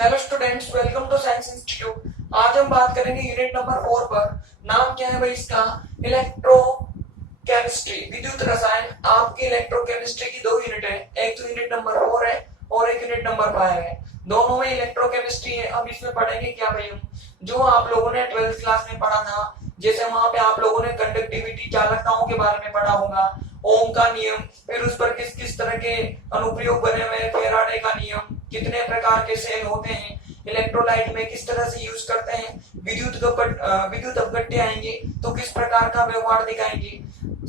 Hello students, welcome to science institute. आज हम बात करेंगे यूनिट नंबर 4 पर। नाम क्या है भाई इसका? इलेक्ट्रो केमिस्ट्री, विद्युत रसायन। आपकी इलेक्ट्रो केमिस्ट्री की दो यूनिट है, एक तो यूनिट नंबर 4 है और एक यूनिट नंबर 5 है। दोनों में इलेक्ट्रो केमिस्ट्री है। अब इसमें पढ़ेंगे क्या भाई हम? जो आप लोगों ने 12th क्लास में पढ़ा था, जैसे वहां पे आप लोगों ने कंडक्टिविटी, चालकताओं के बारे में पढ़ा होगा, ओम का नियम, फिर उस पर किस किस तरह के अनुप्रयोग बने हुए हैं, फेराडे का नियम, कितने प्रकार के सेल होते हैं, इलेक्ट्रोलाइट में किस तरह से यूज करते हैं, विद्युत अपघट्य आएंगे तो किस प्रकार का व्यवहार दिखाएंगे,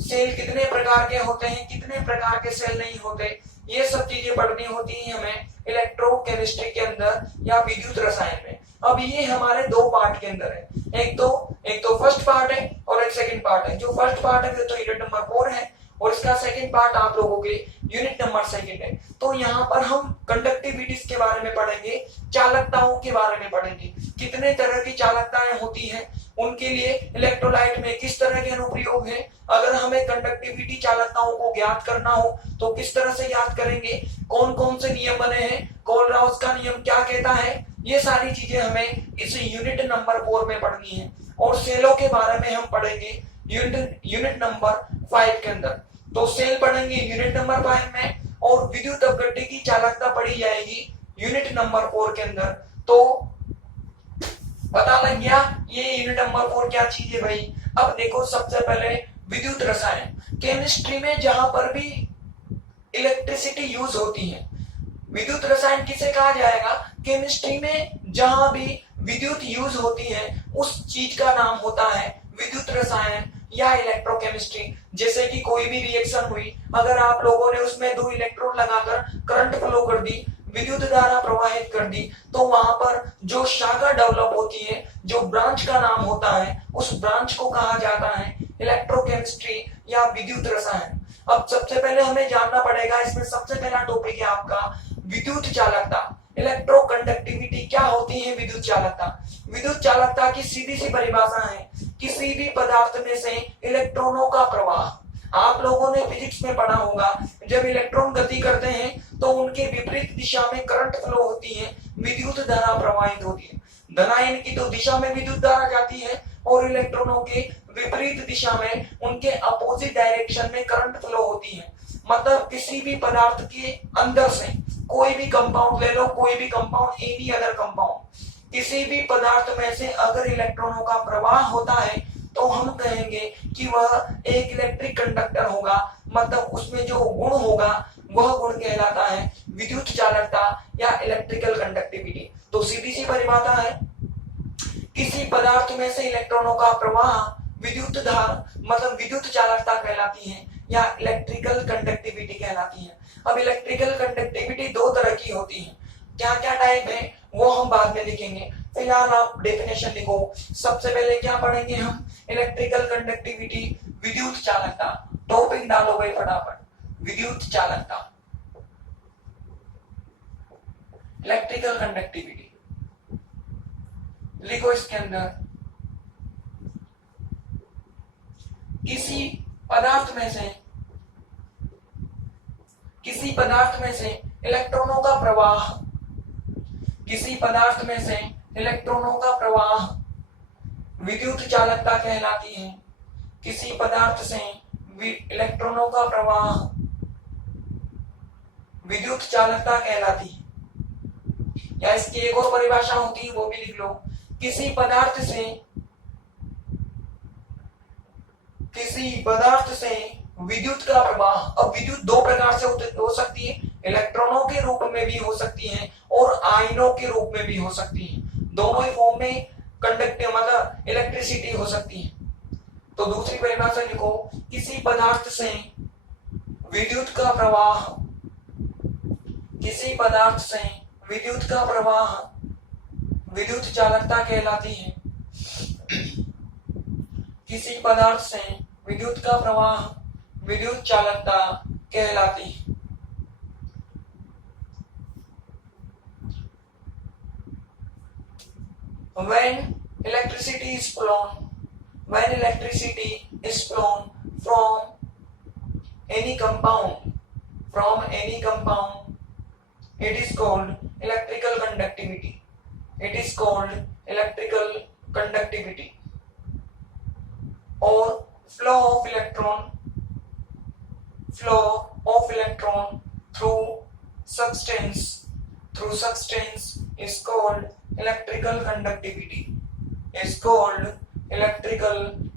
सेल कितने प्रकार के होते हैं, कितने प्रकार के सेल नहीं होते, ये सब चीजें पढ़नी होती है हमें इलेक्ट्रोकेमिस्ट्री के अंदर या विद्युत रसायन में। अब ये हमारे दो पार्ट के अंदर है, एक तो फर्स्ट पार्ट है और एक सेकंड पार्ट है। जो फर्स्ट पार्ट है तो यूनिट नंबर 4 है और इसका सेकंड पार्ट आप लोगों के यूनिट नंबर 2 है। तो यहाँ पर हम कंडक्टिविटीज के बारे में पढ़ेंगे, चालकताओं के बारे में पढ़ेंगे, कितने तरह की चालकताएं होती हैं, उनके लिए इलेक्ट्रोलाइट में किस तरह के अनुप्रयोग हैं, अगर हमें कंडक्टिविटी चालकताओं को ज्ञात करना हो तो किस तरह से याद करेंगे, कौन कौन से नियम बने हैं, कोलराउस का नियम क्या कहता है, ये सारी चीजें हमें इस यूनिट नंबर 4 में पढ़नी है। और सेलों के बारे में हम पढ़ेंगे यूनिट नंबर 5 के अंदर। तो सेल पढ़ेंगे यूनिट नंबर 5 में और विद्युत अपघट्य की चालकता पढ़ी जाएगी यूनिट नंबर 4 के अंदर। तो पता लग गया ये यूनिट नंबर 4 क्या चीज है भाई। अब देखो, सबसे पहले विद्युत रसायन केमिस्ट्री में जहां पर भी इलेक्ट्रिसिटी यूज होती है, विद्युत रसायन किसे कहा जाएगा? केमिस्ट्री में जहां भी विद्युत यूज होती है उस चीज का नाम होता है विद्युत रसायन या इलेक्ट्रोकेमिस्ट्री। जैसे कि कोई भी रिएक्शन हुई, अगर आप लोगों ने उसमें दो इलेक्ट्रोड लगाकर करंट फ्लो कर दी, विद्युत धारा प्रवाहित कर दी, तो वहां पर जो शाखा डेवलप होती है, जो ब्रांच का नाम होता है, उस ब्रांच को कहा जाता है इलेक्ट्रोकेमिस्ट्री या विद्युत रसायन। अब सबसे पहले हमें जानना पड़ेगा, इसमें सबसे पहला टॉपिक है आपका विद्युत चालकता। इलेक्ट्रोकंडक्टिविटी क्या होती है? विद्युत चालकता। विद्युत चालकता की सीधी सी परिभाषा है किसी भी पदार्थ में से इलेक्ट्रॉनों का प्रवाह। आप लोगों ने फिजिक्स में पढ़ा होगा, जब इलेक्ट्रॉन गति करते हैं तो उनके विपरीत दिशा में करंट फ्लो होती है, विद्युत धारा प्रवाहित होती है। धनायन की तो दिशा में विद्युत धारा जाती है और इलेक्ट्रॉनों के विपरीत दिशा में, उनके अपोजिट डायरेक्शन में करंट फ्लो होती है। मतलब किसी भी पदार्थ के अंदर से कोई भी कंपाउंड ले लो, कोई भी कंपाउंड, एनी अदर कंपाउंड, किसी भी पदार्थ में से अगर इलेक्ट्रॉनों का प्रवाह होता है तो हम कहेंगे कि वह एक इलेक्ट्रिक कंडक्टर होगा। मतलब उसमें जो गुण होगा वह गुण कहलाता है विद्युत चालकता या इलेक्ट्रिकल कंडक्टिविटी। तो सीधी सी परिभाषा है, किसी पदार्थ में से इलेक्ट्रॉनों का प्रवाह विद्युत धारा मतलब विद्युत चालकता कहलाती है या इलेक्ट्रिकल कंडक्टिविटी कहलाती है। अब इलेक्ट्रिकल कंडक्टिविटी दो तरह की होती है, क्या क्या टाइप है वो हम बाद में लिखेंगे। फिलहाल आप डेफिनेशन लिखो। सबसे पहले क्या पढ़ेंगे हम? इलेक्ट्रिकल कंडक्टिविटी, विद्युत चालकता। टॉपिक डालो भाई फटाफट, विद्युत चालकता, इलेक्ट्रिकल कंडक्टिविटी लिखो। इसके अंदर किसी पदार्थ में से इलेक्ट्रॉनों का प्रवाह, किसी पदार्थ में से इलेक्ट्रॉनों का प्रवाह विद्युत चालकता कहलाती है। किसी पदार्थ से इलेक्ट्रॉनों का प्रवाह विद्युत चालकता कहलाती है। या इसकी एक और परिभाषा होती है, वो भी लिख लो। किसी पदार्थ से विद्युत का प्रवाह। अब विद्युत दो प्रकार से हो सकती है, इलेक्ट्रॉनों के रूप में भी हो सकती है और आयनों के रूप में भी हो सकती है। दोनों ही फॉर्म में कंडक्टिव मतलब इलेक्ट्रिसिटी हो सकती है। तो दूसरी परिभाषा लिखो, किसी पदार्थ से विद्युत का प्रवाह, किसी पदार्थ से विद्युत का प्रवाह विद्युत चालकता कहलाती है। किसी पदार्थ से विद्युत का प्रवाह विद्युत चालकता कहलाती है। When electricity is flown from any compound, it is called electrical conductivity. It is called electrical conductivity. और flow of electron through substance is called electrical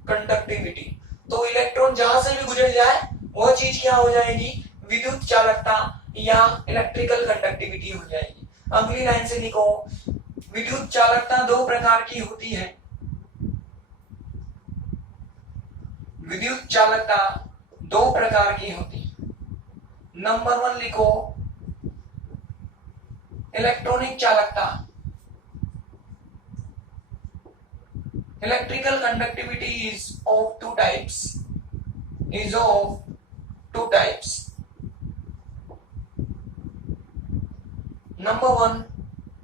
conductivity। तो इलेक्ट्रॉन जहां से भी गुजर जाए वह चीज क्या हो जाएगी, विद्युत चालकता या इलेक्ट्रिकल कंडक्टिविटी हो जाएगी। अगली लाइन से लिखो, विद्युत चालकता दो प्रकार की होती है। विद्युत चालकता दो प्रकार की होती है। नंबर 1 लिखो, इलेक्ट्रॉनिक चालकता। Electrical conductivity is of two types। Number 1,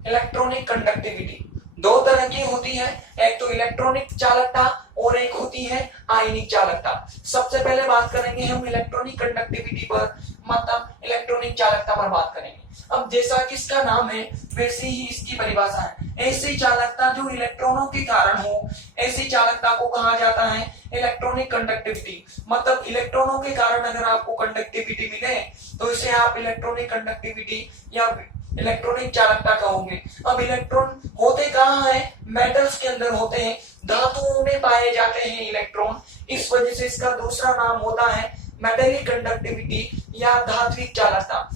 electronic conductivity दो तरह की होती है, एक तो इलेक्ट्रॉनिक चालकता और एक होती है आयनिक चालकता। सबसे पहले बात करेंगे हम इलेक्ट्रॉनिक कंडक्टिविटी पर, मतलब इलेक्ट्रॉनिक चालकता पर बात करेंगे। अब जैसा कि इसका नाम है वैसे ही इसकी परिभाषा है। ऐसी चालकता जो इलेक्ट्रॉनों के कारण हो, ऐसी चालकता को कहा जाता है इलेक्ट्रॉनिक कंडक्टिविटी। मतलब इलेक्ट्रॉनों के कारण अगर आपको कंडक्टिविटी मिले तो इसे आप इलेक्ट्रॉनिक कंडक्टिविटी या इलेक्ट्रॉनिक चालकता कहोगे। अब इलेक्ट्रॉन होते कहाँ हैं, मेटल्स के अंदर होते हैं, धातुओं में पाए जाते हैं इलेक्ट्रॉन। इस वजह से इसका दूसरा नाम होता है मेटेलिक कंडक्टिविटी या धात्विक चालकता।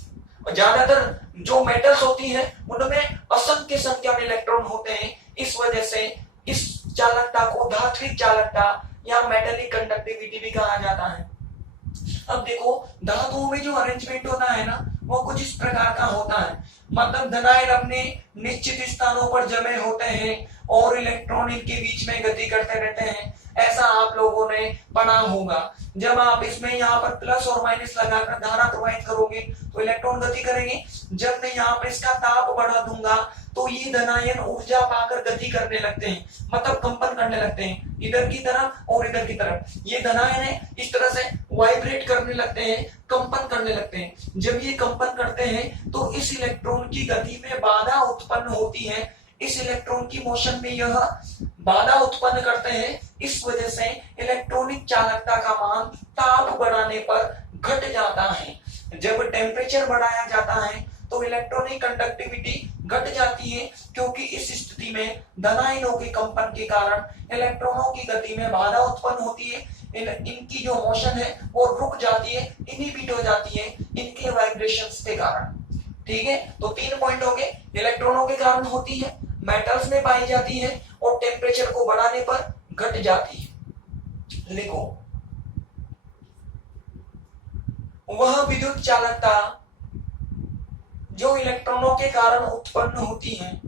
ज्यादातर जो मेटल्स होती हैं उनमें असंख्य संख्या में इलेक्ट्रॉन होते हैं, इस वजह से इस चालकता को धात्विक चालकता या मेटेलिक कंडक्टिविटी भी कहा जाता है। अब देखो, धातुओं में जो अरेंजमेंट होता है ना, वो कुछ इस प्रकार का होता है। मतलब धनायन अपने निश्चित स्थानों पर जमे होते हैं और इलेक्ट्रॉन इनके बीच में गति करते रहते हैं। ऐसा आप लोगों ने पढ़ा होगा। जब आप इसमें यहाँ पर प्लस और माइनस लगाकर धारा प्रवाहित करोगे तो इलेक्ट्रॉन गति करेंगे। जब मैं यहाँ पर इसका ताप बढ़ा दूंगा तो ये धनायन ऊर्जा पाकर गति करने लगते हैं, मतलब कंपन करने लगते हैं इधर की तरफ और इधर की तरफ। ये धनायन है इस तरह से वाइब्रेट करने लगते हैं, कंपन करने लगते हैं। जब ये कंपन करते हैं तो इस इलेक्ट्रॉन की गति में बाधा उत्पन्न होती है। इस इलेक्ट्रॉन की मोशन में यह बाधा उत्पन्न करते हैं। इस वजह से इलेक्ट्रॉनिक चालकता का मान ताप बढ़ाने पर घट जाता है। जब टेम्परेचर बढ़ाया जाता है तो इलेक्ट्रॉनिक कंडक्टिविटी घट जाती है, क्योंकि इस स्थिति में धनायनों के कंपन के कारण इलेक्ट्रॉनों की गति में बाधा उत्पन्न होती है। इनकी जो मोशन है वो रुक जाती है, इनहिबिट हो जाती है इनके वाइब्रेशंस के कारण। ठीक है, तो 3 पॉइंट हो गए। इलेक्ट्रॉनों के कारण होती है, मेटल्स में पाई जाती है और टेम्परेचर को बढ़ाने पर घट जाती है। लिखो, वह विद्युत चालकता जो इलेक्ट्रॉनों के कारण उत्पन्न होती है,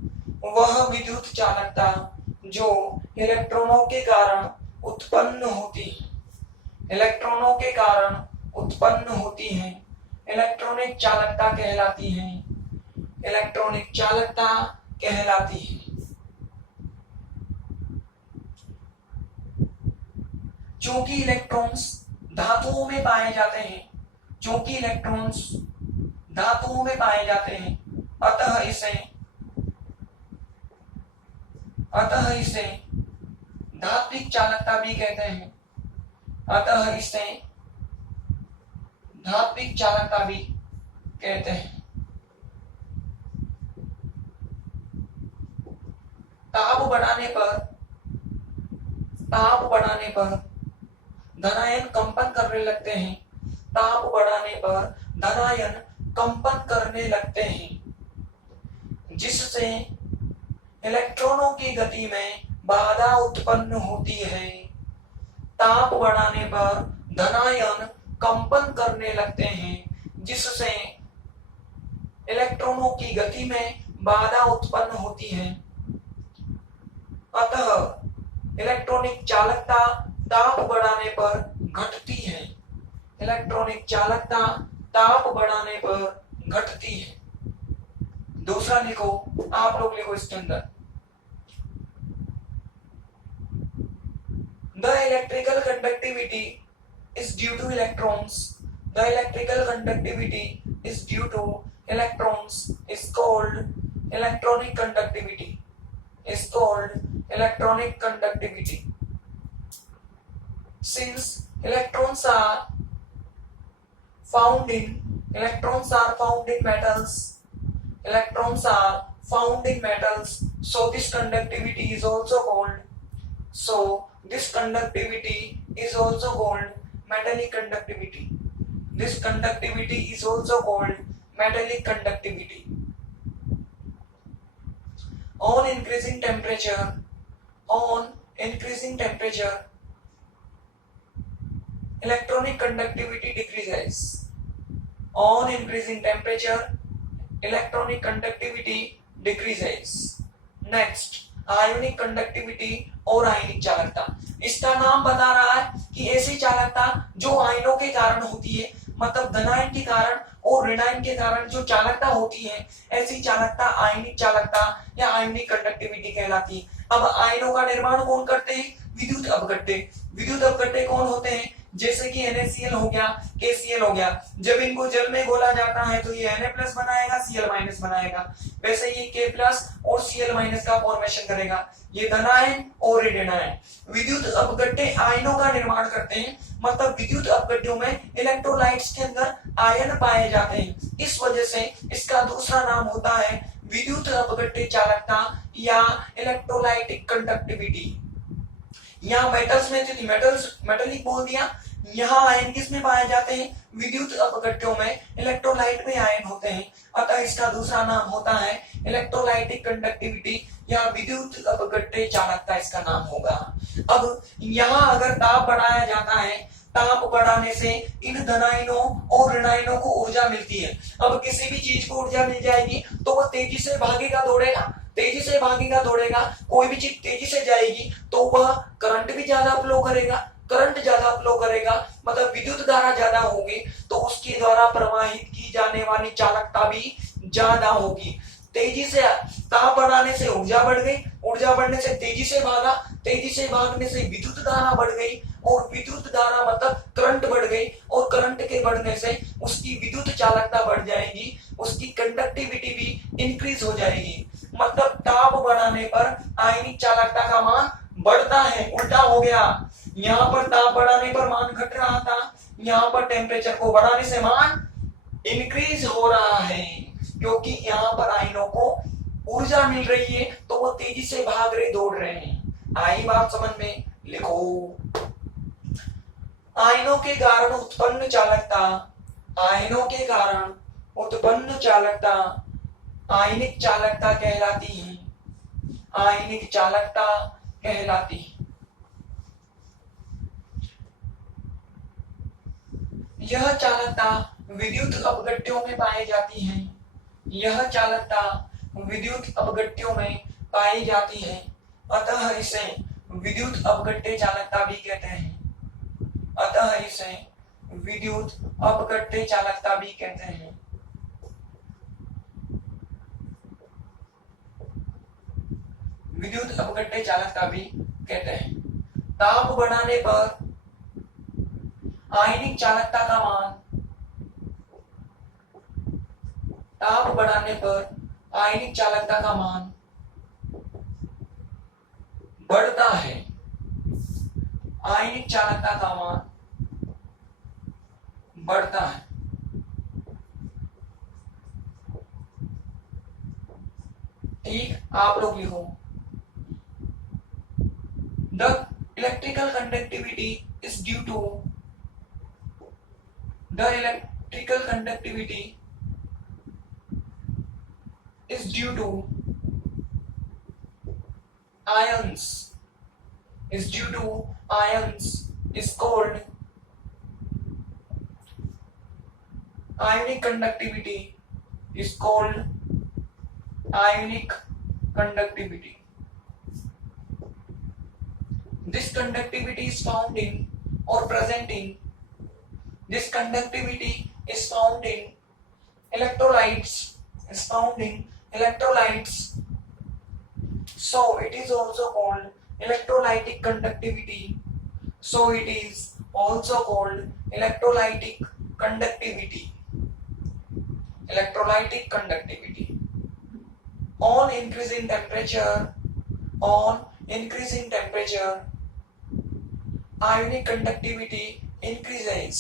वह विद्युत चालकता जो इलेक्ट्रॉनों के कारण उत्पन्न होती है, इलेक्ट्रॉनों के कारण उत्पन्न होती है, इलेक्ट्रॉनिक चालकता कहलाती है, इलेक्ट्रॉनिक चालकता कहलाती है। चूंकि इलेक्ट्रॉन्स धातुओं में पाए जाते हैं, चूंकि इलेक्ट्रॉन्स धातुओं में पाए जाते हैं, अतः इसे धात्विक चालकता भी कहते हैं। अतः इसे धात्विक चालकता भी कहते हैं। ताप बढ़ाने पर धनायन कंपन करने लगते हैं। ताप बढ़ाने पर धनायन कंपन करने लगते हैं, जिससे इलेक्ट्रॉनों की गति में बाधा उत्पन्न होती है। ताप बढ़ाने पर धनायन कंपन करने लगते हैं, जिससे इलेक्ट्रॉनों की गति में बाधा उत्पन्न होती है। अतः इलेक्ट्रॉनिक चालकता ताप बढ़ाने पर घटती है। इलेक्ट्रॉनिक चालकता ताप बढ़ाने पर घटती है। दूसरा लिखो, आप लोग लिखो इसके अंदर, the electrical conductivity is due two electrons. The electrical conductivity is due two electrons is called electronic conductivity. called electronic conductivity. Since electrons are found in metals, so this conductivity is also called metallic conductivity. This conductivity is also called metallic conductivity. On increasing temperature, electronic conductivity decreases. On increasing temperature, electronic conductivity decreases. Next, ionic conductivity और आयनिक चालकता। इसका नाम बता रहा है कि ऐसी चालकता जो आयनों के कारण होती है, मतलब धनायन के कारण और ऋणायन के कारण जो चालकता होती है, ऐसी चालकता आयनिक चालकता या आयनिक कंडक्टिविटी कहलाती है। अब आयनों का निर्माण कौन करते हैं? विद्युत अपघट्य कौन होते हैं? जैसे कि NaCl हो गया, KCl हो गया। जब इनको जल में घोला जाता है तो ये Na+ बनाएगा, Cl- बनाएगा। वैसे ये K+ और Cl- का फॉर्मेशन करेगा। ये धनायन और ऋणायन विद्युत अपघट्य आयनों का निर्माण करते हैं, मतलब विद्युत अपघट्यों में इलेक्ट्रोलाइट्स के अंदर आयन पाए जाते हैं। इस वजह से इसका दूसरा नाम होता है विद्युत अपघट्य चालकता या इलेक्ट्रोलाइटिक कंडक्टिविटी। यहाँ मेटल्स में थी, मेटलिक बोल दिया। यहाँ आयन किस में पाए जाते हैं? विद्युत अपघट्यों में इलेक्ट्रोलाइट में आयन होते हैं, अतः इसका दूसरा नाम होता है इलेक्ट्रोलाइटिक कंडक्टिविटी या विद्युत अपघट्य चालकता इसका नाम होगा। अब यहाँ अगर ताप बढ़ाया जाता है, ताप बढ़ाने से इन धनायनों और ऋणायनों को ऊर्जा मिलती है। अब किसी भी चीज को ऊर्जा मिल जाएगी तो वह तेजी से भागेगा दौड़ेगा। कोई भी चीज तेजी से जाएगी तो वह करंट भी ज्यादा फ्लो करेगा, मतलब विद्युत धारा ज्यादा होगी, तो उसके द्वारा प्रवाहित की जाने वाली चालकता भी ज्यादा होगी। तेजी से ताप बढ़ाने से ऊर्जा बढ़ने से तेजी से भागने से विद्युत धारा बढ़ गई, और विद्युत धारा मतलब करंट बढ़ गई, और करंट के बढ़ने से उसकी विद्युत चालकता बढ़ जाएगी, उसकी कंडक्टिविटी भी इंक्रीज हो जाएगी। मतलब ताप बढ़ाने पर आयनिक चालकता का मान बढ़ता है, उल्टा हो गया। यहाँ पर ताप बढ़ाने पर मान घट रहा था, यहाँ पर टेम्परेचर को बढ़ाने से मान इंक्रीज हो रहा है, क्योंकि यहाँ पर आयनों को ऊर्जा मिल रही है तो वो तेजी से दौड़ रहे हैं। आई बात समझ में? लिखो, आयनों के कारण उत्पन्न चालकता आयनिक चालकता कहलाती है। यह चालकता विद्युत अपघट्यों में पाई जाती है, अतः इसे विद्युत अपघट्य चालकता भी कहते हैं। ताप बढ़ाने पर आयनिक चालकता का मान बढ़ता है। ठीक, आप लोग लिखो, the electrical conductivity is due to ions is called ionic conductivity. This conductivity is found in electrolytes. So it is also called electrolytic conductivity. On increasing temperature, on increasing temperature ionic conductivity increases.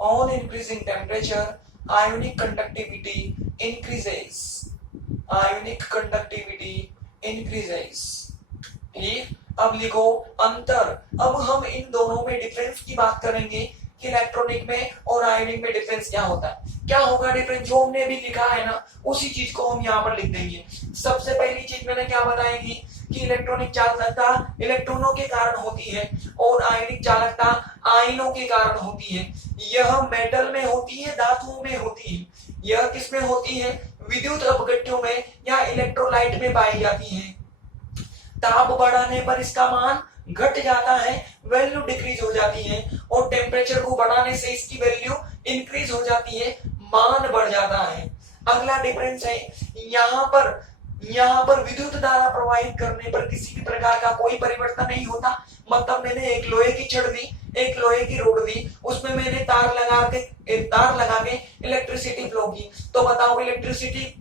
On increasing temperature ionic conductivity increases. Ionic conductivity increases. ठीक, अब लिखो अंतर। अब हम इन दोनों में difference की बात करेंगे कि इलेक्ट्रॉनिक में और आयनिक में डिफरेंस क्या होता है। क्या होगा डिफरेंस, जो हमने अभी लिखा है ना उसी चीज को हम यहाँ पर लिख देंगे। सबसे पहली चीज मैंने क्या बताएगी कि इलेक्ट्रॉनिक चालकता इलेक्ट्रॉनों के कारण होती है और आयनिक चालकता आयनों के कारण होती है। यह मेटल में होती है, धातुओं में होती है। यह किसमें होती है, विद्युत अपघट्यों में या इलेक्ट्रोलाइट में पाई जाती है। ताप बढ़ाने पर इसका मान घट जाता है, वैल्यू डिक्रीज हो जाती है, और टेम्परेचर को बढ़ाने से इसकी वैल्यू इंक्रीज हो जाती है, मान बढ़ जाता है। अगला डिफरेंस है यहाँ पर विद्युत धारा प्रवाहित करने पर किसी भी प्रकार का कोई परिवर्तन नहीं होता। मतलब मैंने एक लोहे की छड़ दी, एक लोहे की रोड दी, उसमें मैंने तार लगा के इलेक्ट्रिसिटी फ्लो की। तो बताओ इलेक्ट्रिसिटी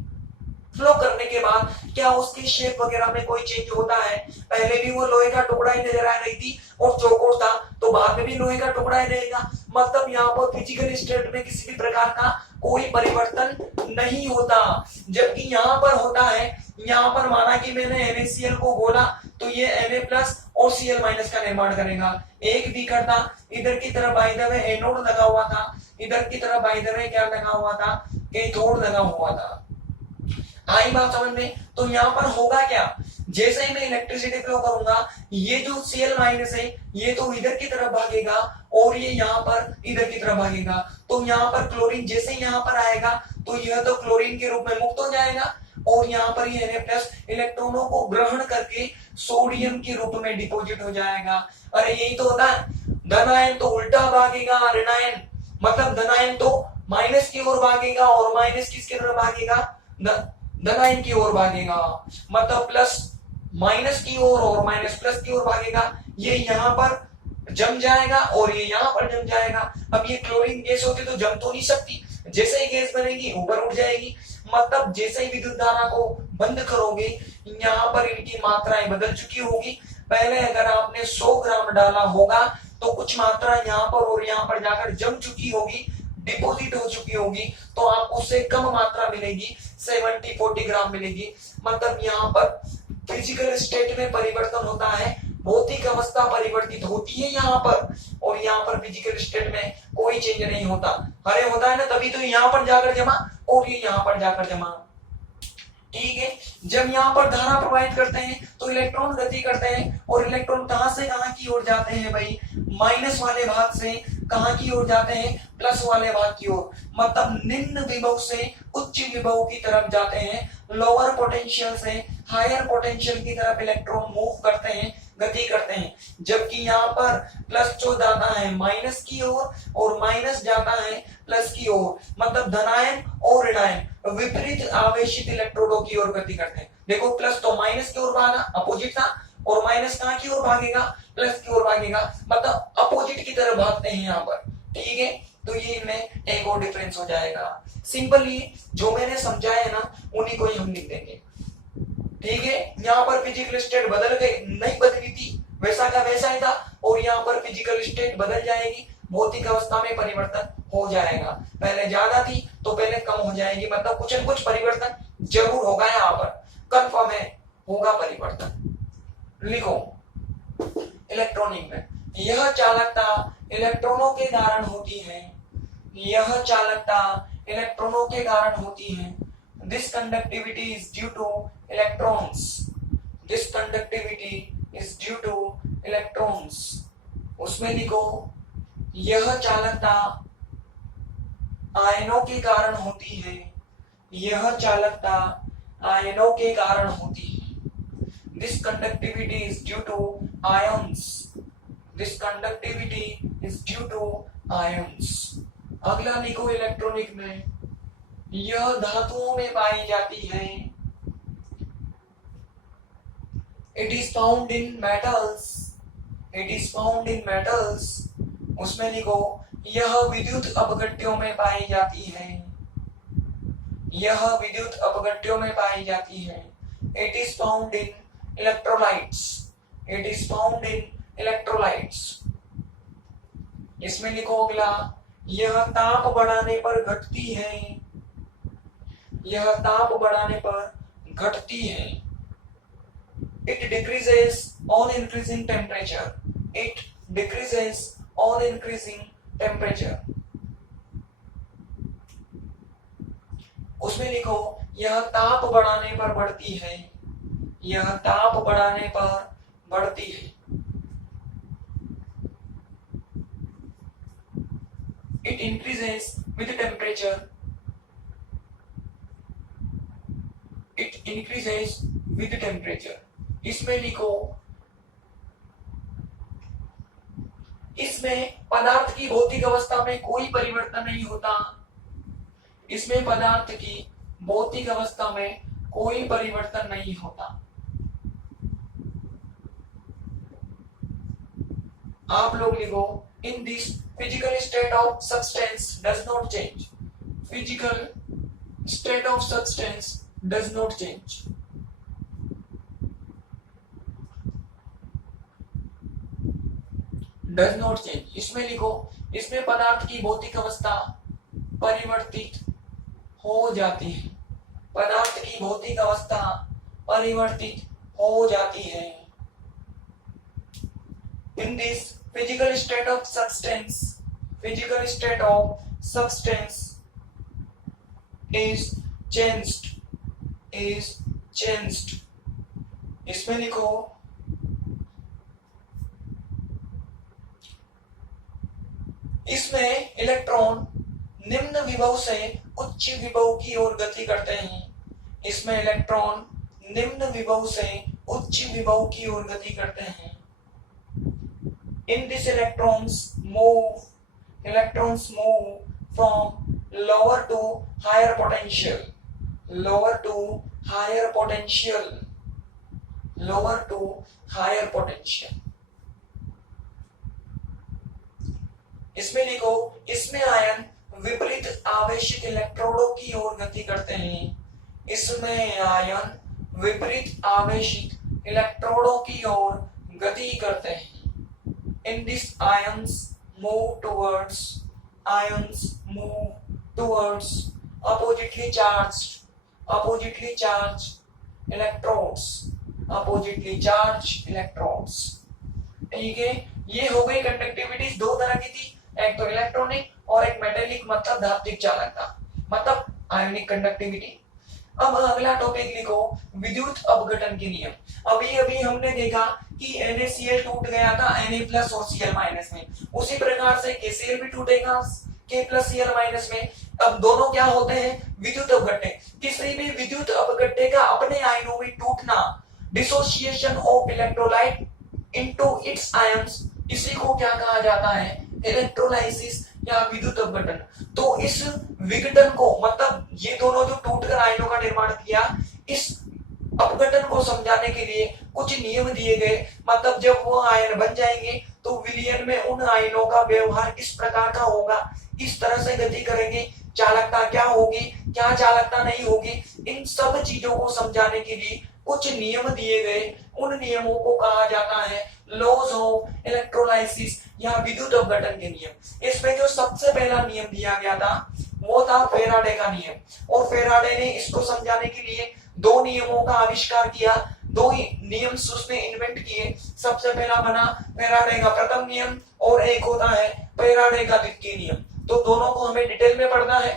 फ्लो करने के बाद क्या उसकी शेप वगैरह में कोई चेंज होता है? पहले भी वो लोहे का टुकड़ा ही नजर आ रही थी और चौकोर था, तो बाद में भी लोहे का टुकड़ा ही रहेगा। मतलब यहाँ पर फिजिकल स्टेट में किसी भी प्रकार का कोई परिवर्तन नहीं होता। जबकि यहाँ पर होता है, यहाँ पर माना कि मैंने NaCl को बोला तो ये Na+ और Cl- का निर्माण करेगा। एक भी करता, इधर की तरफ बाय द वे एनोड लगा हुआ था, इधर की तरफ बाय द वे क्या लगा हुआ था, कैथोड लगा हुआ था। आई बात समझ में? तो यहाँ पर होगा क्या, जैसे ही मैं इलेक्ट्रिसिटी फ्लो करूंगा, ये जो Cl- है ये तो इधर की तरफ भागेगा और ये यहाँ पर इधर की तरफ भागेगा। तो यहाँ पर क्लोरीन जैसे ही यहाँ पर आएगा तो यह तो क्लोरीन के रूप में मुक्त हो जाएगा और यहाँ पर ये Na+ इलेक्ट्रॉनों को ग्रहण करके सोडियम के रूप में डिपॉजिट हो जाएगा। अरे यही तो होता है, धनायन तो उल्टा भागेगा, ऋणायन मतलब धनायन तो माइनस की ओर भागेगा और माइनस किसकी तरफ भागेगा, धनायन की ओर भागेगा। मतलब प्लस माइनस की ओर और माइनस प्लस की ओर भागेगा। ये यहाँ पर जम जाएगा और ये यहाँ पर जम जाएगा। अब ये क्लोरीन गैस होती तो जम तो नहीं सकती, जैसे ही गैस बनेगी ऊपर उठ जाएगी। मतलब जैसे ही विद्युत धारा को बंद करोगे, यहाँ पर इनकी मात्राएं बदल चुकी होगी। पहले अगर आपने 100 ग्राम डाला होगा तो कुछ मात्रा यहाँ पर और यहाँ पर जाकर जम चुकी होगी, डिपॉजिट हो चुकी होगी, तो आपको उससे कम मात्रा मिलेगी, 70-40 ग्राम मिलेगी। मतलब यहाँ पर फिजिकल स्टेट में परिवर्तन होता है, भौतिक अवस्था परिवर्तित होती है यहाँ पर, और यहाँ पर फिजिकल स्टेट में कोई चेंज नहीं होता। अरे होता है ना, तभी तो यहाँ पर जाकर जमा और ये यहाँ पर जाकर जमा। ठीक है, जब यहाँ पर धारा प्रवाहित करते हैं तो इलेक्ट्रॉन गति करते हैं, और इलेक्ट्रॉन कहां से कहां की ओर जाते हैं भाई, माइनस वाले भाग से कहां की ओर जाते हैं, प्लस वाले भाग की ओर। मतलब निम्न विभव से उच्च विभव की तरफ जाते हैं, लोअर पोटेंशियल से हायर पोटेंशियल की तरफ इलेक्ट्रॉन मूव करते हैं, गति करते हैं। जबकि यहाँ पर प्लस जो जाता है माइनस की ओर और माइनस जाता है प्लस की ओर। मतलब धनायन और ऋणायन विपरीत आवेशित इलेक्ट्रोडों की ओर गति करते हैं। देखो प्लस तो माइनस की ओर भागा, अपोजिट था, और माइनस कहां की ओर भागेगा, प्लस की ओर भागेगा। मतलब अपोजिट की तरफ भागते हैं यहाँ पर। ठीक है, तो ये इनमें एक और डिफरेंस हो जाएगा। सिंपली जो मैंने समझाया ना उन्हीं को ही हम लिख देंगे। ठीक है, यहाँ पर फिजिकल स्टेट बदल गई, नहीं बदली थी, वैसा का वैसा ही था, और यहाँ पर फिजिकल स्टेट बदल जाएगी, भौतिक अवस्था में परिवर्तन हो जाएगा। पहले ज्यादा थी तो पहले कम हो जाएगी। मतलब कुछ न कुछ परिवर्तन जरूर होगा, यहाँ पर कंफर्म है, होगा परिवर्तन। लिखो इलेक्ट्रॉनिक में यह चालकता इलेक्ट्रॉनों के कारण होती है, यह चालकता इलेक्ट्रॉनों के कारण होती है। This conductivity is due to electrons. This conductivity is due to electrons. उसमें लिखो यह चालकता आयनों के कारण होती है, यह चालकता आयनों के कारण होती है। This conductivity is due to ions. This conductivity is due to ions. अगला लिखो इलेक्ट्रॉनिक में यह धातुओं में पाई जाती है। It is found in metals. It is found in metals. उसमें लिखो यह विद्युत अपघट्यों में पाई जाती है, यह विद्युत अपघट्यों में पाई जाती है। It is found in electrolytes. It is found in electrolytes. इसमें लिखो अगला, यह ताप बढ़ाने पर घटती है, यह ताप बढ़ाने पर घटती है. It decreases on increasing temperature. It decreases on increasing temperature. उसमें लिखो, यह ताप बढ़ाने पर बढ़ती है, यह ताप बढ़ाने पर बढ़ती है. It increases with temperature. It increases with temperature. इसमें लिखो, इसमें पदार्थ की भौतिक अवस्था में कोई परिवर्तन नहीं होता. इसमें पदार्थ की भौतिक अवस्था में कोई परिवर्तन नहीं होता. आप लोग लिखो, in this physical state of substance does not change. Physical state of substance does not change. Does not change. इसमें लिखो, इसमें पदार्थ की भौतिक अवस्था परिवर्तित हो जाती है. पदार्थ की भौतिक अवस्था परिवर्तित हो जाती है. In this physical state of substance, physical state of substance is changed, is changed. इसमें लिखो, इसमें इलेक्ट्रॉन निम्न विभव से उच्च विभव की ओर गति करते हैं. इसमें इलेक्ट्रॉन निम्न विभव से उच्च विभव की ओर गति करते हैं. In this electrons move from lower to higher potential, lower to higher potential, lower to higher potential. इसमें लिखो, इसमें आयन विपरीत आवेशित इलेक्ट्रोडों की ओर गति करते हैं. इसमें आयन विपरीत आवेशित इलेक्ट्रोडों की ओर गति करते हैं. In this ions move towards oppositely charged electrodes, oppositely charged electrodes. ठीक है, ये हो गई कंडक्टिविटीज. दो तरह की थी, एक तो इलेक्ट्रॉनिक और एक मेटेलिक, मतलब धात्विक चालकता, मतलब आयनिक कंडक्टिविटी. अब अगला टॉपिक लिखो, विद्युत अपघटन के नियम. अभी अभी हमने देखा कि NaCl टूट गया था Na+ और Cl- में, उसी प्रकार से KCl भी टूटेगा K+Cl- में. अब दोनों क्या होते हैं, विद्युत अपघट्य. किसी भी विद्युत अपघट्य का अपने आयनों में टूटना, dissociation of electrolyte into its ions, इसी को क्या कहा जाता है, इलेक्ट्रोलाइसिस या विद्युत अपघटन. तो इस विघटन को, मतलब ये दोनों जो टूटकर आयनों का निर्माण किया, इस अपघटन को समझाने के लिए कुछ नियम दिए गए. मतलब जब वो आयन बन जाएंगे तो विलयन में उन आयनों का व्यवहार किस प्रकार का होगा, किस तरह से गति करेंगे, चालकता क्या होगी, क्या चालकता नहीं होगी, इन सब चीजों को समझाने के लिए कुछ नियम दिए गए. उन नियमों को कहा जाता है लॉज ऑफ इलेक्ट्रोलाइसिस या विद्युत अपघटन के नियम. इसमें जो सबसे पहला नियम दिया गया था वो था फेराडे का नियम. और फेराडे ने इसको समझाने के लिए दो नियमों का आविष्कार किया. दो नियम उसने इन्वेंट किए. सबसे पहला बना फेराडे का प्रथम नियम और एक होता है फेराडे का द्वितीय नियम. तो दोनों को हमें डिटेल में पढ़ना है.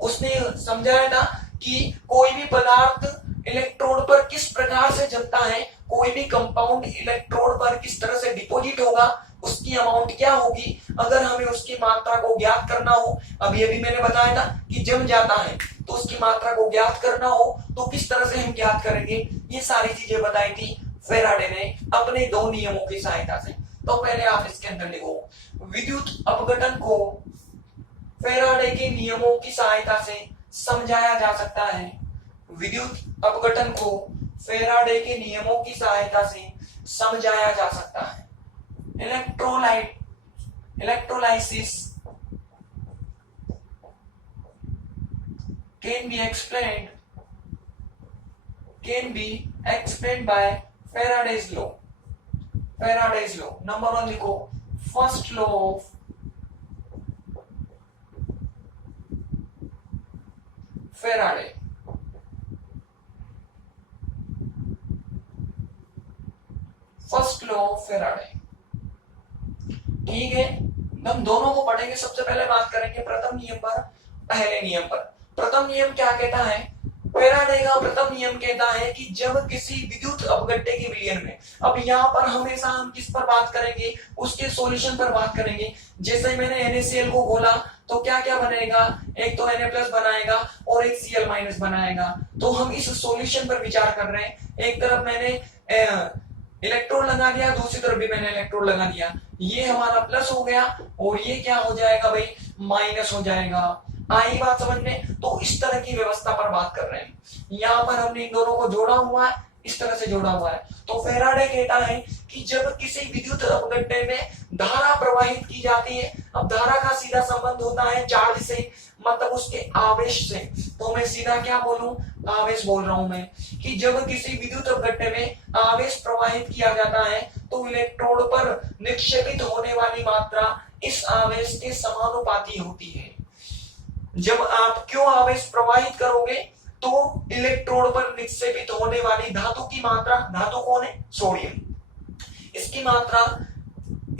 उसने समझाया था कि कोई भी पदार्थ इलेक्ट्रोड पर किस प्रकार से जमता है, कोई भी कंपाउंड इलेक्ट्रोड पर किस तरह से डिपॉजिट होगा, उसकी अमाउंट क्या होगी, अगर हमें उसकी मात्रा को ज्ञात करना हो. अभी अभी मैंने बताया था कि जम जाता है तो उसकी मात्रा को ज्ञात करना हो तो किस तरह से हम ज्ञात करेंगे, ये सारी चीजें बताई थी फेराडे ने अपने दो नियमों की सहायता से. तो पहले आप इसके अंदर लिखो, विद्युत अपघटन को फेराडे के नियमों की सहायता से समझाया जा सकता है. विद्युत अपघटन को फेराडे के नियमों की सहायता से समझाया जा सकता है. Electrolysis can be explained can be explain by Faraday's law. Faraday's law number 1 लिखो, first law of Faraday. First law of Faraday, ठीक है। हम दोनों को पढ़ेंगे। सबसे पहले बात करेंगे प्रथम नियम पर, पहले नियम पर। प्रथम नियम क्या कहता है? फेराडे का प्रथम नियम कहता है कि जब किसी विद्युत अपघट्य के विलयन में, अब यहाँ पर हमेशा हम किस पर बात करेंगे? उसके सॉल्यूशन पर बात करेंगे। जैसे मैंने NaCl को घोला तो क्या क्या बनेगा? एक तो Na+ बनाएगा और एक Cl- बनाएगा। तो हम इस सॉल्यूशन पर विचार कर रहे हैं। एक तरफ मैंने इलेक्ट्रोड लगा दिया, दूसरी तरफ भी मैंने इलेक्ट्रोड लगा दिया। ये हमारा प्लस हो गया और ये क्या हो जाएगा भाई? माइनस हो जाएगा। आई बात समझ में? तो इस तरह की व्यवस्था पर बात कर रहे हैं। यहाँ पर हमने इन दोनों को जोड़ा हुआ है, इस तरह से जोड़ा हुआ है। तो फेराडे कहता है कि जब किसी विद्युत अपघट्य में धारा प्रवाहित की जाती है, अब धारा का सीधा संबंध होता है चार्ज से, मतलब उसके आवेश से। तो मैं सीधा क्या बोलूं? आवेश बोल रहा हूं मैं, कि जब किसी विद्युत अपघट्य में आवेश प्रवाहित किया जाता है तो इलेक्ट्रोड पर निक्षेपित होने वाली मात्रा इस आवेश के समानुपाती होती है। जब आप क्यों आवेश प्रवाहित करोगे तो इलेक्ट्रोड पर निक्षेपित होने वाली धातु की मात्रा, धातु कौन है? सोडियम, इसकी मात्रा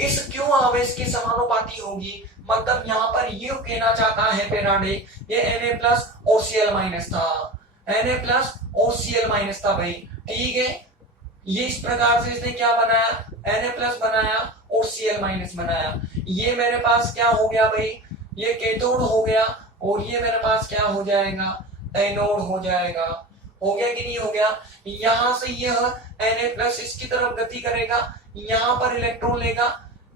इस क्यों आवेश के समानुपाती होगी। मतलब यहाँ पर ये कहना चाहता है फेराडे, ये Na+ और Cl- था, Na+ और Cl- था भाई, ठीक है। ये इस प्रकार से इसने क्या बनाया? Na+ बनाया और Cl- बनाया। ये मेरे पास क्या हो गया भाई? ये कैथोड हो गया और ये मेरे पास क्या हो जाएगा? एनोड हो जाएगा। हो गया कि नहीं हो गया? यहां से यह Na+ इसकी तरफ गति करेगा, यहां पर इलेक्ट्रॉन लेगा,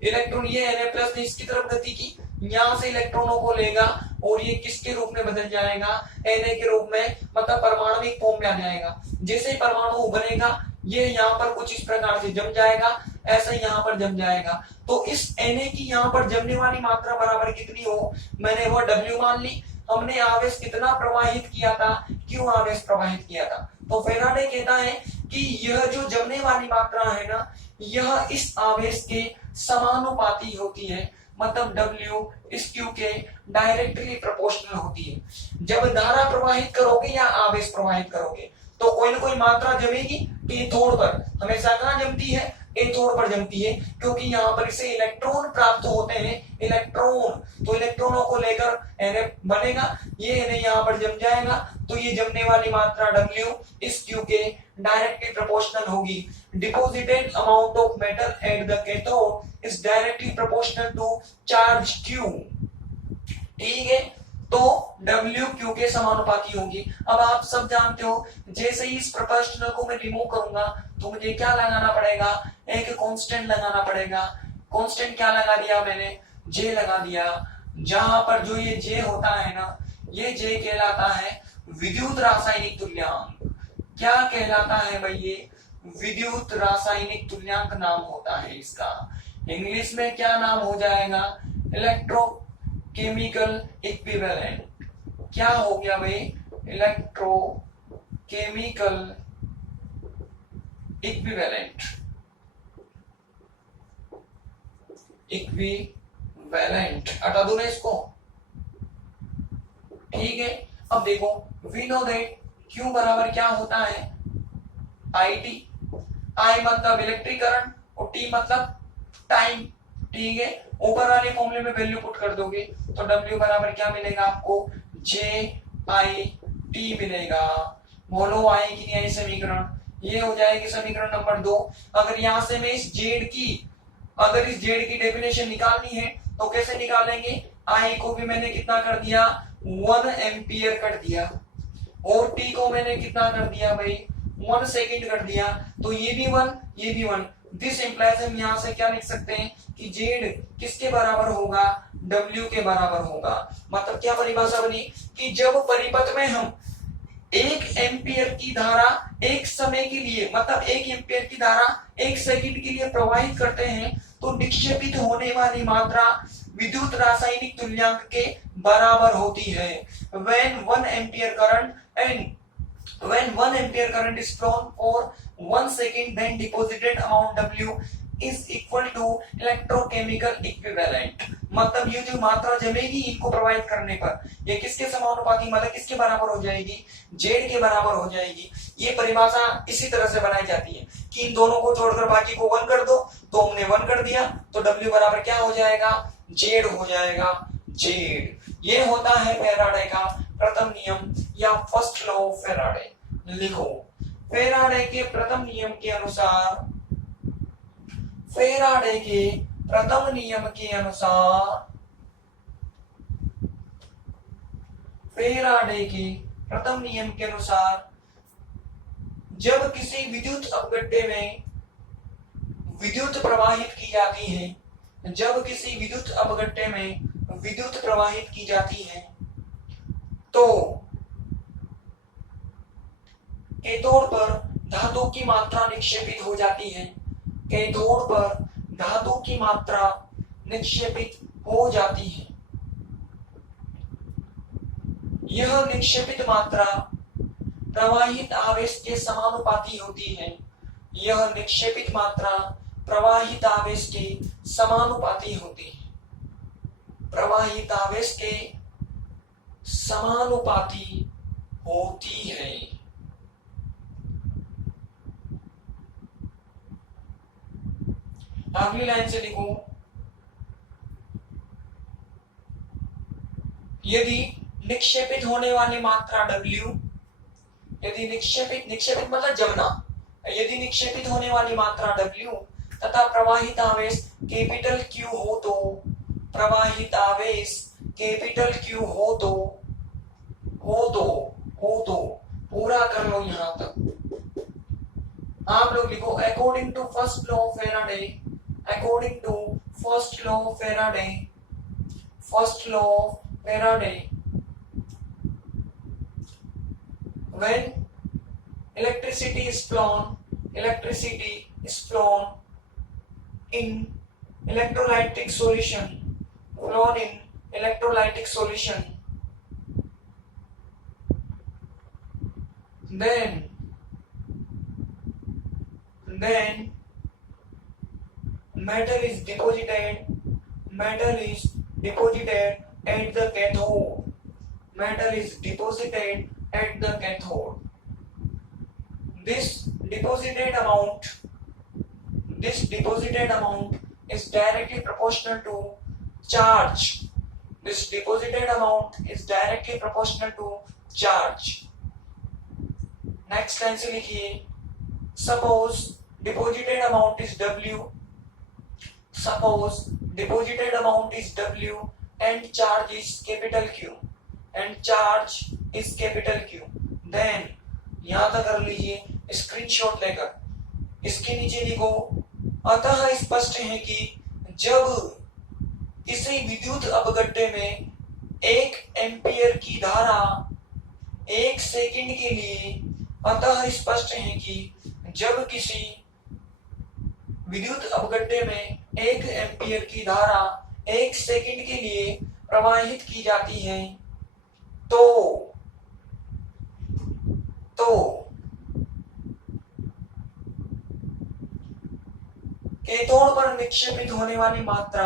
इलेक्ट्रॉन ये Na+ ने इसकी तरफ गति की, यहां से इलेक्ट्रॉनों को लेगा और ये किसके रूप में बदल जाएगा? Na के रूप में, मतलब परमाणुविक फॉर्म में आ जाएगा। जैसे ही परमाणु उभरेगा ये यहाँ पर कुछ इस प्रकार से जम जाएगा, ऐसे यहाँ पर जम जाएगा। तो इस Na की यहाँ पर जमने वाली मात्रा बराबर कितनी हो? मैंने वो W मान ली। हमने आवेश कितना प्रवाहित किया था? क्यों आवेश प्रवाहित किया था? तो फेराडे कहता है कि यह जो जमने वाली मात्रा है ना, यह इस आवेश के समानुपाती होती है। मतलब W इस Q के डायरेक्टली प्रोपोर्शनल होती है। जब धारा प्रवाहित करोगे या आवेश प्रवाहित करोगे तो कोई ना कोई मात्रा जमेगी कैथोड पर। हमेशा कहां जमती है? कैथोड पर जमती है, क्योंकि यहाँ पर इसे इलेक्ट्रॉन प्राप्त होते हैं। इलेक्ट्रॉन, तो इलेक्ट्रॉनों को लेकर Na बनेगा, ये Na यहाँ पर जम जाएगा। तो ये जमने वाली मात्रा W इस Q के डायरेक्टली प्रोपोर्शनल होगी। Deposited amount of metal at the cathode is directly proportional to charge Q, ठीक है। तो W Q के समानुपाती होगी। अब आप सब जानते हो, जैसे ही इस प्रोपोर्शनल को मैं रिमूव करूंगा तो मुझे क्या लगाना पड़ेगा? एक कांस्टेंट लगाना पड़ेगा। कांस्टेंट क्या लगा दिया मैंने? J लगा दिया। जहां पर जो ये J होता है ना, ये J कहलाता है विद्युत रासायनिक तुल्यांक। क्या कहलाता है भाई? ये विद्युत रासायनिक तुल्यांक नाम होता है इसका। इंग्लिश में क्या नाम हो जाएगा? Electrochemical equivalent. क्या हो गया भाई? Electrochemical equivalent. इक्विवेलेंट हटा दो ना इसको, ठीक है। अब देखो, वी नो दैट Q बराबर क्या होता है? IT। I मतलब इलेक्ट्रिक करंट और T मतलब टाइम, ठीक है। ऊपर वाले फॉर्मूले में वैल्यू पुट कर दोगे तो W बराबर क्या मिलेगा आपको? JIT मिलेगा। बोलो आई कि नहीं आई समीकरण? ये हो जाएगी समीकरण नंबर 2। अगर यहां से मैं इस Z की डेफिनेशन निकालनी है तो कैसे निकालेंगे? I को भी मैंने कितना कर दिया? 1 एम्पियर कर दिया, और T को मैंने कितना कर दिया भाई? 1 सेकेंड कर दिया। तो ये भी 1, ये भी 1। दिस इंप्लाइज हम यहाँ से क्या लिख सकते हैं कि Z किसके बराबर होगा? W के बराबर होगा। मतलब क्या परिभाषा बनी कि जब परिपथ में हम 1 एम्पियर की धारा एक समय के लिए, मतलब 1 एम्पियर की धारा 1 सेकंड के लिए प्रवाहित करते हैं तो निक्षेपित होने वाली मात्रा विद्युत रासायनिक तुल्यांक के बराबर होती है। When 1 ampere current and when 1 ampere current is flown for 1 second, then deposited amount W is equal to electrochemical equivalent। मतलब ये जो मात्रा जमेगी इनको प्रोवाइड करने पर ये किसके समानुपाती, मतलब किसके बराबर हो जाएगी, जेड के बराबर हो जाएगी। ये परिभाषा इसी तरह से बनाई जाती है कि इन दोनों को जोड़कर बाकी को 1 कर दो, तो हमने 1 कर दिया, तो W बराबर क्या हो जाएगा, जेड हो जाएगा, जेड। ये होता है फैराडे का प्रथम नियम या फर्स्ट लॉ ऑफ फैराडे। लिखो, फैराडे के प्रथम नियम के अनुसार, फैराडे के प्रथम नियम के अनुसार, फैराडे के प्रथम नियम के अनुसार जब किसी विद्युत अपघट्टे में विद्युत प्रवाहित की जाती है, जब किसी विद्युत अपघट्टे में विद्युत प्रवाहित की जाती है, तो कैथोड पर धातु की मात्रा निक्षेपित हो जाती है, कैथोड पर धातु की मात्रा निक्षेपित हो जाती है। यह निक्षेपित मात्रा प्रवाहित आवेश के समानुपाती होती है, यह निक्षेपित मात्रा प्रवाहित आवेश के समानुपाती होती है, प्रवाहित आवेश के समानुपाती होती है। अगली लाइन से लिखो, यदि निक्षेपित होने वाली मात्रा W, यदि निक्षेपित मतलब जमना, यदि निक्षेपित होने वाली मात्रा W तथा प्रवाहित आवेश कैपिटल Q हो तो, प्रवाहित आवेश कैपिटल Q हो तो पूरा कर लो यहां तक। आप लोग लिखो, according to first law of Faraday, according to first law of Faraday, first law of Faraday, when electricity is flown in electrolytic solution, flown in electrolytic solution, then metal is deposited at the cathode, metal is deposited at the cathode. This deposited amount is directly proportional to charge. This deposited amount is directly proportional to charge. Next line से लिखिए, suppose deposited amount is W, suppose deposited amount is W and charge is capital Q, and charge is capital Q, then यहां तक कर लीजिए screenshot लेकर, इसके नीचे लिखो, अतः स्पष्ट है कि जब किसी विद्युत अपघट्टे में 1 एम्पियर की धारा 1 सेकंड के लिए, अतः स्पष्ट है कि जब किसी विद्युत अपघट्टे में 1 एम्पियर की धारा 1 सेकंड के लिए प्रवाहित की जाती है, तो कैथोड पर निक्षेपित होने वाली मात्रा,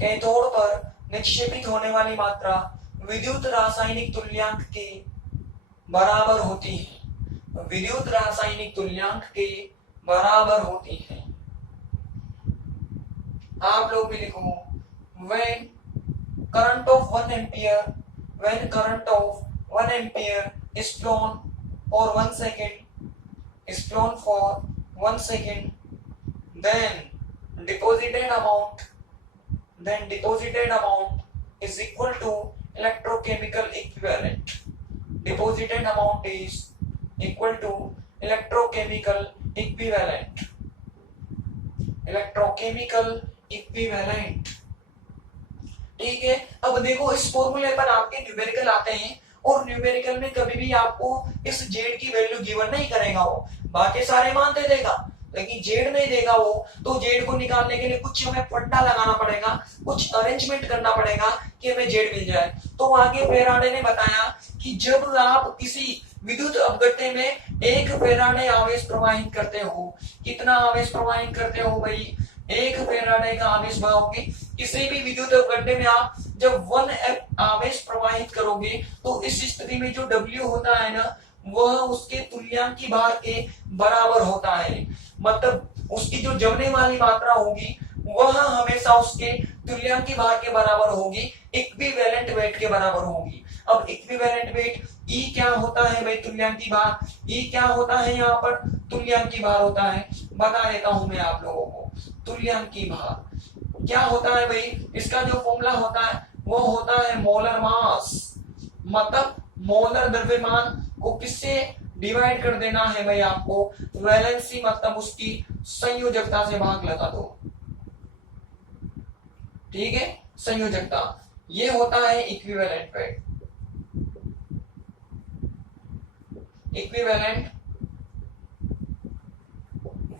कैथोड पर निक्षेपित होने वाली मात्रा विद्युत रासायनिक तुल्यांक के बराबर होती है, विद्युत रासायनिक तुल्यांक के बराबर होती है। आप लोग भी लिखो, when current of 1 ampere, when current of 1 ampere is flown for 1 second, is flown for 1 second, then deposited amount is equal to electrochemical equivalent. Deposited amount is equal to electrochemical equivalent. Electrochemical equivalent. ठीक है, अब देखो इस फॉर्मूले पर आपके numerical आते हैं, और न्यूमेरिकल में कभी भी आपको इस जेड की वैल्यू गिवन नहीं करेगा, वो बाकी सारे मान दे देगा। लेकिन जेड नहीं देगा वो, तो जेड को निकालने के लिए कुछ हमें फंडा लगाना पड़ेगा, कुछ अरेंजमेंट करना पड़ेगा कि हमें जेड मिल जाए। तो आगे फेराडे ने बताया कि जब आप किसी विद्युत अपघट्य में एक फेराडे आवेश प्रवाहित करते हो, कितना आवेश प्रवाहित करते हो भाई, एक फेराडे का आवेश बढ़ाओगे। किसी भी विद्युत अपघट्य में आप जब 1 आवेश प्रवाहित करोगे तो इस स्थिति में जो W होता है ना, वह उसके तुल्यांकी भार के बराबर होता है। मतलब उसकी जो जमने वाली मात्रा होगी वह हमेशा उसके तुल्यांकी भार के बराबर होगी, इक्विवेलेंट वेट के बराबर होगी। अब इक्विवेलेंट वेट E क्या होता है भाई, तुल्यांकी भार। E क्या होता है, यहाँ पर तुल्यांकी भार होता है, बता देता हूं मैं आप लोगों को। तुल्यांकी भार क्या होता है भाई, इसका जो फॉर्मूला होता है वो होता है मोलर मास। मतलब मोलर द्रव्यमान को किससे डिवाइड कर देना है भाई आपको, वैलेंसी मतलब उसकी संयोजकता से भाग लगा दो, ठीक है, संयोजकता। ये होता है equivalent weight. Equivalent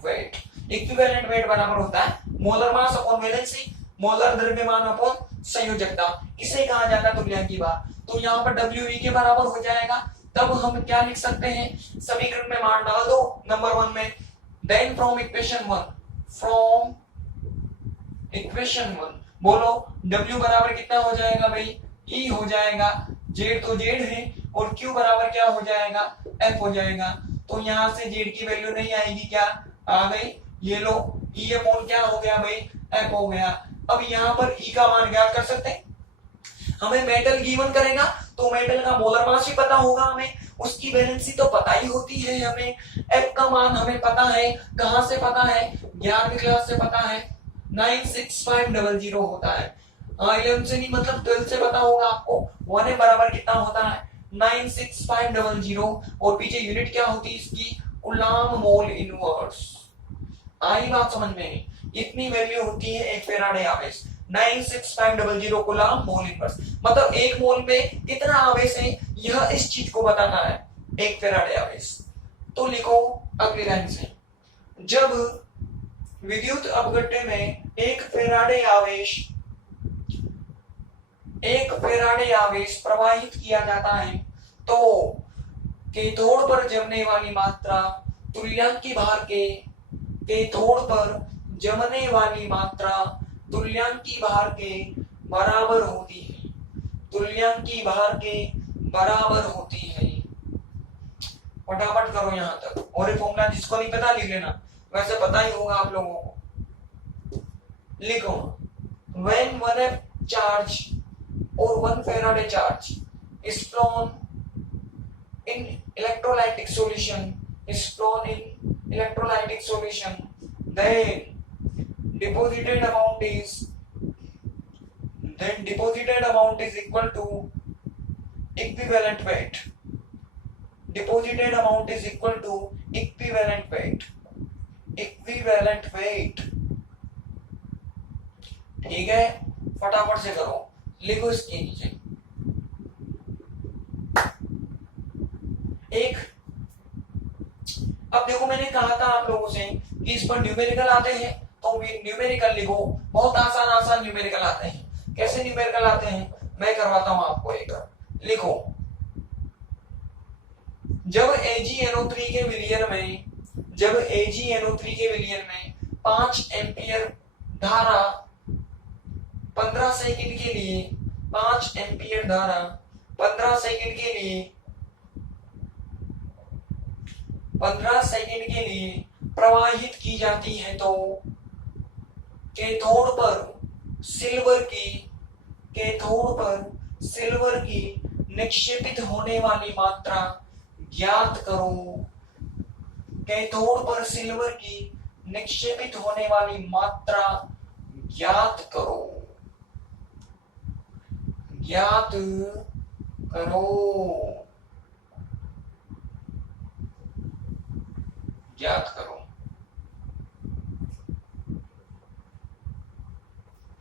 weight, equivalent weight बराबर होता है molar mass upon valency, molar द्रव्यमान अपॉन संयोजकता, इसे कहा जाता है तुल्यांकी भार। तो यहाँ पर WE के बराबर हो जाएगा। तब हम क्या लिख सकते हैं, समीकरण में मान डाल दो नंबर 1 में। Then from equation 1, from equation 1 बोलो W बराबर कितना हो जाएगा भाई, E हो जाएगा, Z तो Z है, और Q बराबर क्या हो जाएगा, F हो जाएगा। तो यहाँ से Z की वैल्यू नहीं आएगी, क्या आ गई, ये लो E अपॉन क्या हो गया भाई, F हो गया। अब यहाँ पर E का मान ज्ञात कर सकते हैं। हमें मेटल गिवन करेगा तो मेटल का मोलर मास भी पता होगा, हमें उसकी वैलेंसी तो पता ही होती है, हमें F का मान हमें पता है, कहां से पता है, 11वीं क्लास से पता है, 96500 होता है। 11 से नहीं मतलब 12 से पता होगा आपको, 1 बराबर कितना होता है 96500, और पीछे यूनिट क्या होती है इसकी, कूलम्ब मोल इनवर्स। आई बात समझ में, इतनी वैल्यू होती है एक फेराडे आवेश, 96500 कूलम्ब मोल इनवर्स। मतलब एक मोल में कितना आवेश है, यह इस चीज को बताता है एक फेराडे आवेश। तो लिखो अगली लाइन से, जब विद्युत अपघट्य में एक फेराडे आवेश प्रवाहित किया जाता है तो कैथोड पर जमने वाली मात्रा तुल्यांकी भार के, कैथोड पर जमने वाली मात्रा तुल्यांकी भार के बराबर होती है, तुल्यांकी भार के बराबर होती है। फटाफट करो यहाँ तक, और ये फॉर्मूला जिसको नहीं पता लिख लेना, वैसे पता ही होगा आप लोगों को। लिखो, when 1 charge or 1 Faraday charge is flown in electrolytic solution, then deposited amount is equal to equivalent weight. Deposited amount is equal to equivalent weight. ठीक है, फटाफट से करो, लिखो इसके नीचे। एक, अब देखो मैंने कहा था आप लोगों से कि इस पर न्यूमेरिकल आते हैं, तो न्यूमेरिकल लिखो, बहुत आसान न्यूमेरिकल आते हैं। कैसे न्यूमेरिकल आते हैं मैं करवाता हूं आपको एक। लिखो, जब AgNO3 के विलियन में 5 एम्पियर धारा 15 सेकंड के लिए, 5 एम्पियर धारा 15 सेकंड के लिए प्रवाहित की जाती है तो कैथोड पर सिल्वर की निक्षेपित होने वाली मात्रा ज्ञात करो। कैथोड पर सिल्वर की निक्षेपित होने वाली मात्रा ज्ञात करो।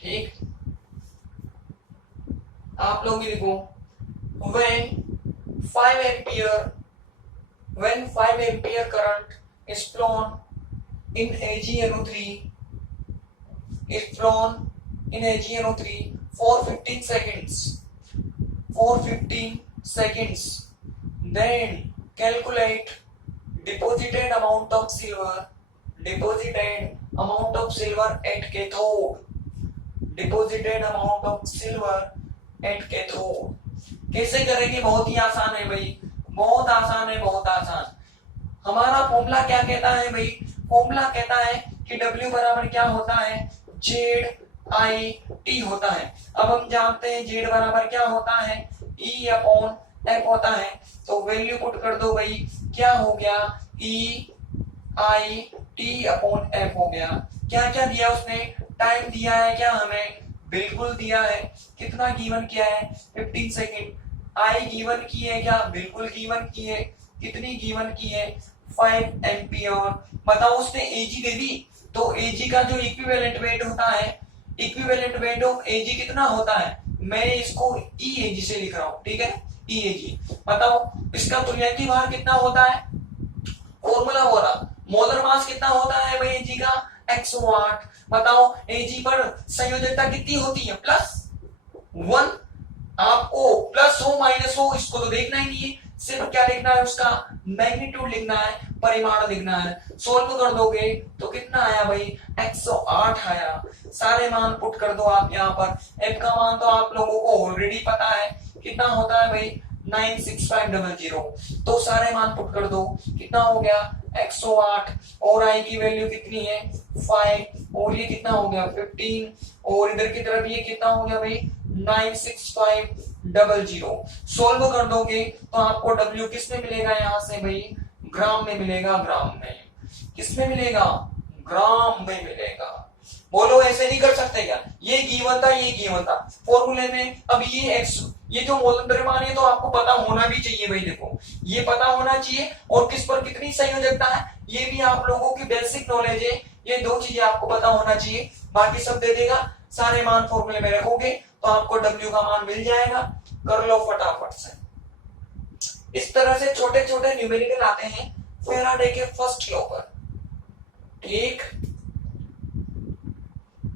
ठीक, आप लोग भी लिखो, when 5 ampere current is flown in AgNO3 is flown in AgNO3 for 15 seconds. Then calculate deposited amount of silver at cathode. कैसे करेंगे? बहुत ही आसान है भाई, बहुत आसान है, बहुत आसान। हमारा फॉर्मूला क्या कहता है भाई? फॉर्मूला कहता है कि W बराबर क्या होता है? ZIT होता है। अब हम जानते हैं Z बराबर क्या होता है? E/F होता है। तो वैल्यू पुट कर दो भाई, क्या हो गया? EIT/F हो गया। क्या क्या दिया उसने? टाइम दिया है क्या हमें? बिल्कुल दिया है। कितना गिवन किया है? 15 सेकेंड। आई गिवन की है क्या? बिल्कुल गिवन की है। कितनी गिवन की है? 5 एम्पियर। बताओ उसने एजी दे दी, तो एजी का जो इक्विवेलेंट वेट होता है, इक्विवेलेंट वेट ऑफ एजी कितना होता है? मैं इसको ईएजी से लिख रहा हूं, ठीक है? ईएजी। बताओ इसका तुल्यांकी भार कितना होता है? फॉर्मूला बोला, मोलर मास कितना होता है भाई एजी का? 108। बताओ एजी पर संयोजकता कितनी होती है? +1। आपको प्लस हो माइनस हो इसको तो देखना ही नहीं है, सिर्फ क्या लिखना है? उसका मैग्नीट्यूड लिखना है, परिमाण लिखना है। सोल्व कर दोगे तो कितना आया भाई? 108 आया। सारे मान पुट कर दो आप यहाँ पर। एफ का मान तो आप लोगों को ऑलरेडी पता है, कितना होता है भाई? 96500। तो सारे मान पुट कर दो, कितना हो गया? 108। और आई की वैल्यू कितनी है? 5। और ये कितना हो गया? 15। और इधर की तरफ ये कितना हो गया भाई? 96500। सोल्व कर दोगे तो आपको W किस में मिलेगा? यहाँ से भाई ग्राम में मिलेगा। ग्राम में किस में मिलेगा? ग्राम में मिलेगा। बोलो ऐसे नहीं कर सकते क्या? ये गिवन था, ये गिवन था फॉर्मूले में। अब ये जो मोल द्रव्यमान है तो आपको पता होना भी चाहिए भाई। देखो ये पता होना चाहिए, और किस पर कितनी संयोजकता है ये भी आप लोगों की बेसिक नॉलेज है। ये दो चीजें आपको पता होना चाहिए, बाकी सब दे देगा। सारे मान फॉर्मूले में रखोगे तो आपको W का मान मिल जाएगा। कर लो फटाफट से। इस तरह से छोटे छोटे न्यूमेरिकल आते हैं फैराडे के फर्स्ट लॉ पर। ठीक,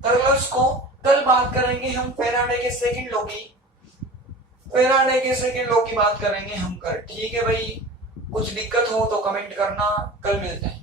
कर लो इसको। कल बात करेंगे हम फैराडे के सेकंड लॉ की। फैराडे के सेकंड लॉ की बात करेंगे हम कल। ठीक है भाई, कुछ दिक्कत हो तो कमेंट करना। कल मिलते हैं।